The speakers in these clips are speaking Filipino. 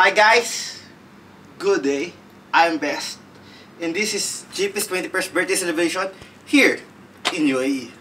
Hi guys! Good day. I'm Best. And this is JP's 21st birthday celebration here in UAE.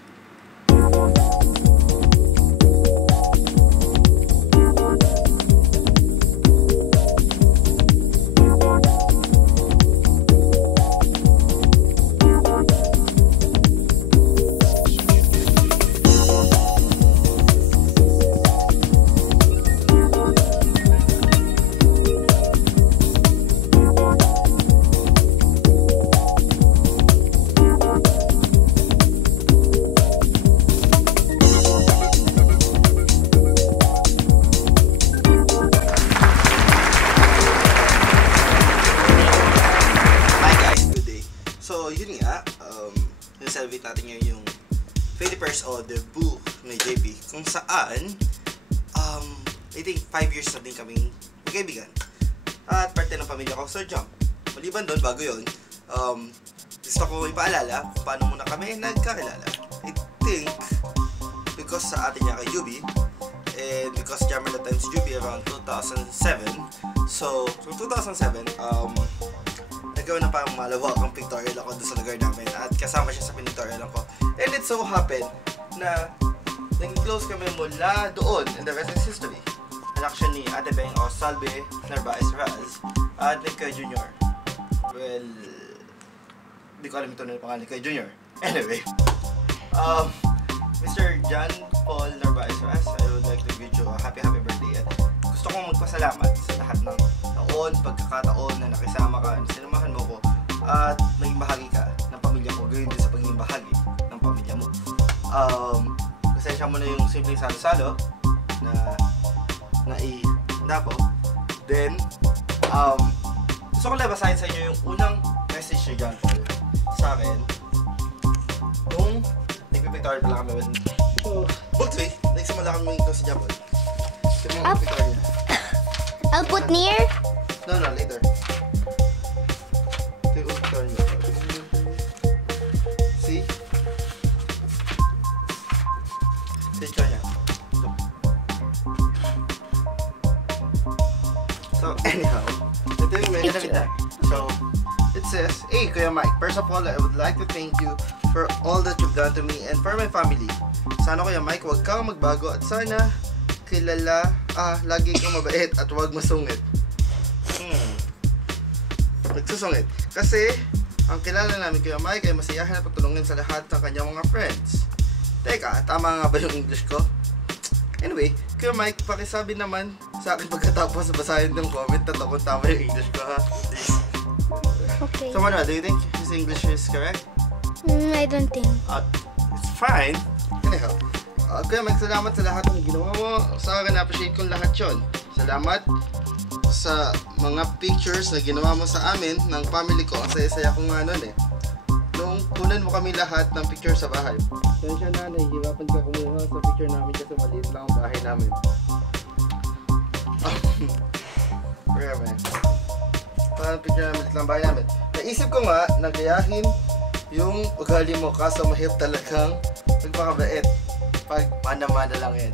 So, yun nga, celebrate natin ngayon yung 21st o debut ni JP, kung saan, I think 5 years na din kaming magkaibigan. At parte ng pamilya ko, Sir Jump. Maliban doon, bago yun, gusto ko ipaalala kung paano muna kami nagkakilala. I think, because sa atin niya kay Juby, and because Jammer that times Juby around 2007, so, from 2007, nagkaroon na parang malawak ang pictorial ako doon sa lugar namin at kasama siya sa pictorial ko. And it so happened na naging close kami mula doon, and the rest is history. Anak siya ni Ate Beng o Salve Narvaez Raz at ni Kuya Junior. Well, hindi ko alam ito na yung pangalan ni Kuya Junior. Anyway, Mr. John Paul Narvaez Raz, I would like to wish you a happy birthday. At gusto kong magpasalamat sa lahat ng taon, pagkakataon na nakisama ka, sinamahan mo ko, at naging bahagi ka ng pamilya ko, gayon din sa pagiging bahagi ng pamilya mo. Pasensya mo na yung simpleng salo-salo na nai-handa ko. Then, gusto ko labasahin sa inyo yung unang message ni John Paul sa akin nung nagpipictorial pala kami. Bugtwi, nagsimula kami ito sa John Paul. Ito yung mga pictorial niya. I'll put near? No, later. Ito yung pictorial niya. See? Picture niya. So, anyhow, ito yung message niya. So, it says, "Hey, Kuya Mike, first of all, I would like to thank you for all that you've done to me and for my family. Sana, Kuya Mike, huwag kang magbago at sana lagi kang mabait at huwag masungit." Nagsusungit. Kasi, ang kilala namin Kuya Mike ay masiyahan at patulungin sa lahat ng kanyang mga friends. Teka, tama nga ba yung English ko? Anyway, Kuya Mike, pakisabi naman sa akin pagkatapos basahin ng comment at kung tama yung English ko, ha? Please. Okay. So, Manuel, do you think his English is correct? I don't think. It's fine. Anyhow, Kuya Mike, salamat sa lahat ng ginawa mo. Sa akin, appreciate kong lahat yun. Salamat sa mga pictures na ginawa mo sa amin ng family ko. Ang saya-saya ko nga nun eh. Nung kunan mo kami lahat ng picture sa bahay. Sensya na, nahihirapan ka kumuha sa picture namin kasi maliit lang ang bahay namin. Kuya man, parang picture namin maliit lang ang bahay namin. Naisip ko nga, nagayahin yung ugali mo kaso mahirap talagang magpakabait. Pag mana-mana lang yan.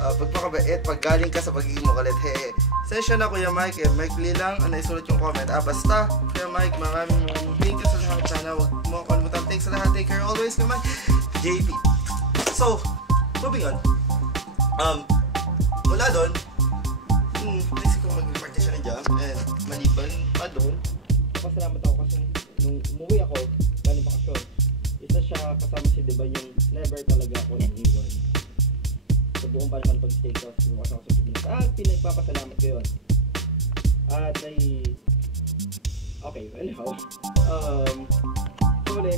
Pagpakabait, pag galing ka sa pagiging makulit. Hey, sensya na Kuya Mike, Mike lang ang naisulat yung comment. Basta, Kuya Mike, maraming thank you sa lahat. Sana huwag mo kalimutan. Thanks sa lahat. Take care always, Kuya Mike. JP. So, moving on. Mula doon, naisip ko maging partition ng jam. And maliban pa doon, pasalamat ako kasi nung umuwi ako, galing bakasyon, isa siya kasama si Diba yung never talaga ako iniwan. So buong panahon pag-stay ko, bukas ako sa Pilipinas. At pinagpapasalamat ko yun. At ay... Okay, anyhow. So ulit,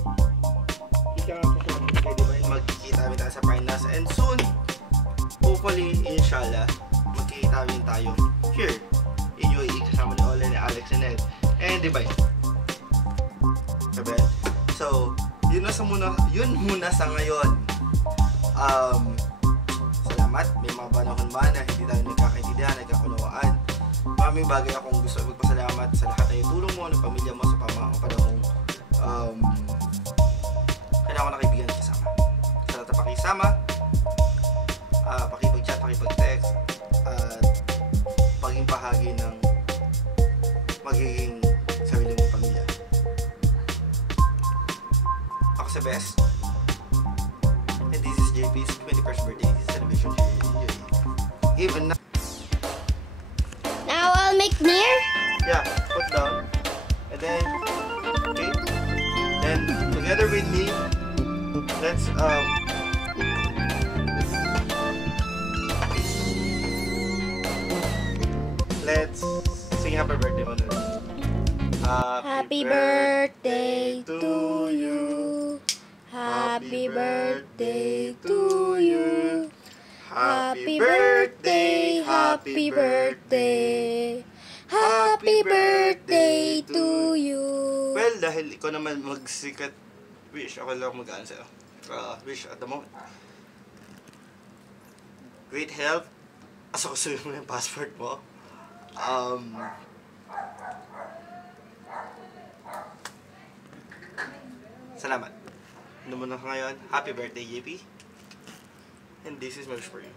ika nga pasalamat kay Diba, magkikita kami tayo sa Pinas. And soon, hopefully, inshallah, magkikita kami tayo here in UAE kasama ni Ole, ni Alex, and Ed. And Diba? Diba? So, yun muna sa ngayon. Salamat. May mga panahon man na hindi tayo nagkakaintindihan, nagkakunawaan. Maraming bagay akong gusto magpasalamat sa lahat ng tulong mo, ng pamilya mo sa panahong kailangan ko na kaibigan kasama. Sa lahat ng pakisama, pakipag-chat, pakipag-text, at the best. And this is JP's 21st birthday celebration. Even now. Now I'll make near. Yeah, put down. And then, okay. Then, together with me, let's, sing happy birthday mo nun. Happy birthday to you. Happy birthday to you. Happy birthday, happy birthday. Happy birthday to you. Well, dahil ikaw naman magsikat, wish ako lang mag-aan sa'yo. Wish at the moment. Great health. Asa ko sa'yo mo yung passport mo. Salamat. Ano mo na ngayon? Happy birthday, JP. And this is my wish for you.